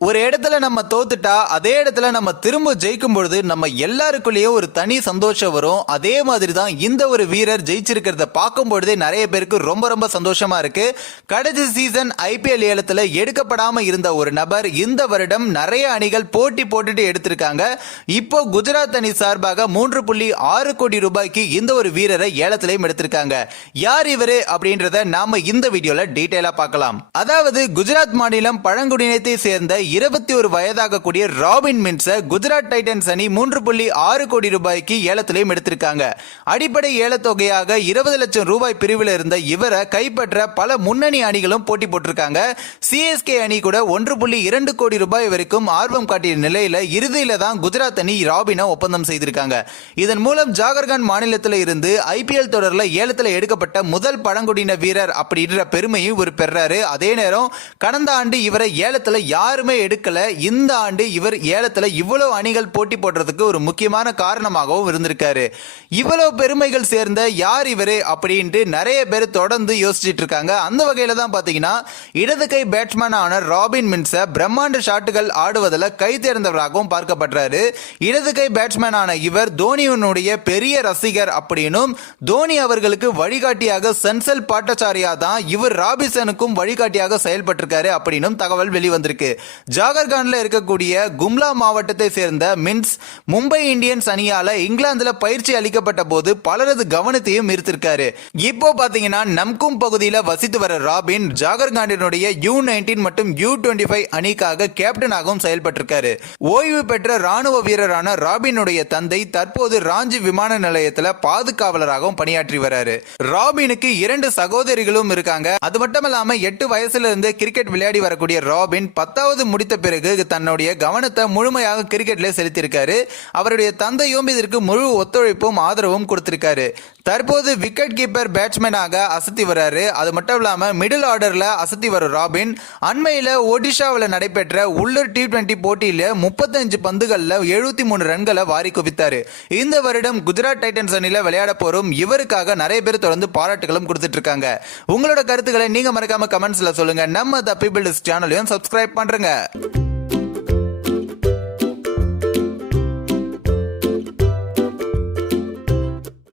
ஒரு இடத்துல நம்ம தோத்துட்டா அதே இடத்துல நம்ம திரும்ப ஜெயிக்கும் பொழுது நம்ம எல்லாருக்குள்ளேயும் ஒரு தனி சந்தோஷம் வரும். அதே மாதிரி தான் இந்த ஒரு வீரர் ஜெயிச்சிருக்கிறத பார்க்கும் பொழுதே நிறைய பேருக்கு ரொம்ப ரொம்ப சந்தோஷமா இருக்கு. கடைசி சீசன் ஐபிஎல் ஏலத்துல எடுக்கப்படாம இருந்த ஒரு நபர் இந்த வருடம் நிறைய அணிகள் போட்டி போட்டுட்டு எடுத்திருக்காங்க. இப்போ குஜராத் அணி சார்பாக 3.6 கோடி ரூபாய்க்கு இந்த ஒரு வீரரை ஏலத்திலையும் எடுத்திருக்காங்க. யார் இவரு அப்படின்றத நாம இந்த வீடியோல டீடைலா பார்க்கலாம். அதாவது குஜராத் மாநிலம் பழங்குடியினத்தை சேர்ந்த 21 வயதாக கூடிய ராபின் மின்ஸ குஜராத் டைட்டன்ஸ் அணி 3.6 கோடி ரூபாய்க்கு ஏலத்திலையும் எடுத்திருக்காங்க. அடிப்படை ஏலத்தொகையாக 20 லட்சம் ரூபாய் பிரிவில் இருந்த இவரை கைப்பற்ற பல முன்னணி அணிகளும் போட்டி போட்டிருக்காங்க. சிஎஸ்கே அணி கூட 1.2 கோடி ரூபாய் வரைக்கும் ஆர்வம் காட்டிய நிலையில இறுதியில தான் குஜராத் அணி ராபினை ஒப்பந்தம் செய்திருக்காங்க. இதன் மூலம் ஜாகர்காண்ட் மாநிலத்தில் இருந்து ஐபிஎல் தொடர்ல ஏலத்தில் எடுக்கப்பட்ட முதல் பழங்குடியின வீரர் அப்படின்ற பெருமையும் இவர் பெறாரு. அதே நேரம் கடந்த ஆண்டு இவரை ஏலத்தில் யாருமே எடுக்கல. இந்த ஆண்டு இவர் ஏலத்துல இவ்வளவு அணிகள் போட்டி போடுறதுக்கு ஒரு முக்கியமான காரணமாகவும் இருந்திருக்காரு. இவ்வளவு பெருமைகள் சேர்ந்த யார் இவரு அப்படின்ட்டு நிறைய பேர் தொடர்ந்து யோசிச்சுட்டு இருக்காங்க. அந்த வகையில தான் பாத்தீங்கன்னா இடது கை பேட்ஸ்மேனான ராபின் மின்ஸ பிரம்மாண்ட ஷாட்டுகள் ஆடுவதில் கை தேர்ந்தவராகவும் பார்க்கப்படுறாரு. இடது கை பேட்ஸ்மேனான இவர் தோனியினுடைய பெரிய ரசிகர் அப்படின்னும் தோனி அவர்களுக்கு வழிகாட்டியாக சென்சல் பாட்டச்சாரியா தான் இவர் ராபின்சனுக்கும் வழிகாட்டியாக செயல்பட்டிருக்காரு அப்படின்னும் தகவல் வெளிவந்திருக்கு. ஜாகர்காண்ட்ல இருக்கக்கூடிய கும்லா மாவட்டத்தை சேர்ந்த மின்ஸ் மும்பை இந்தியன்ஸ் அணியால இங்கிலாந்துல பயிற்சி அளிக்கப்பட்ட போது பலரது கவனத்தையும் ஈர்த்திருக்காரு. இப்போ பாத்தீங்கன்னா நம்கும் பகுதியில் வசித்து வர ராபின் ஜாகர்காண்டினுடைய U19 மற்றும் U25 அணிக்காக கேப்டனாகவும் செயல்பட்டிருக்காரு. ஓய்வு பெற்ற ராணுவ வீரரான ராபினுடைய தந்தை தற்போது ராஞ்சி விமான நிலையத்தில் பாதுகாவலராகவும் பணியாற்றி வராரு. ராபினுக்கு 2 சகோதரிகளும் இருக்காங்க. அது மட்டுமல்லாம 8 வயசுல இருந்து கிரிக்கெட் விளையாடி வரக்கூடிய ராபின் 10வது முடித்த பிறகு தன்னுடைய கவனத்தை முழுமையாக கிரிக்கெட்ல செலுத்தியிருக்காரு. அவருடைய தந்தையும் இதற்கு முழு ஒத்துழைப்பும் ஆதரவும் கொடுத்திருக்காரு. தற்போது விக்கெட் கீப்பர் பேட்ஸ்மேனாக அசத்தி வராரு. அது மட்டும் இல்லாம மிடில் ஆர்டர்ல அசத்தி வரும் ராபின் அண்மையில ஒடிஷாவில் நடைபெற்ற உள்ளூர் T20 போட்டியில 35 பந்துகள்ல 73 ரன்களை வாரி குவித்தாரு. இந்த வருடம் குஜராத் டைட்டன்ஸ் அணியில விளையாட போறோம் இவருக்காக நிறைய பேர் தொடர்ந்து பாராட்டுகளும் கொடுத்துட்டு இருக்காங்க. உங்களோட கருத்துக்களை நீங்க மறக்காம கமெண்ட்ஸ்ல சொல்லுங்க. நம்ம தி பீப்பிள் சேனலையும் சப்ஸ்கிரைப் பண்றேங்க.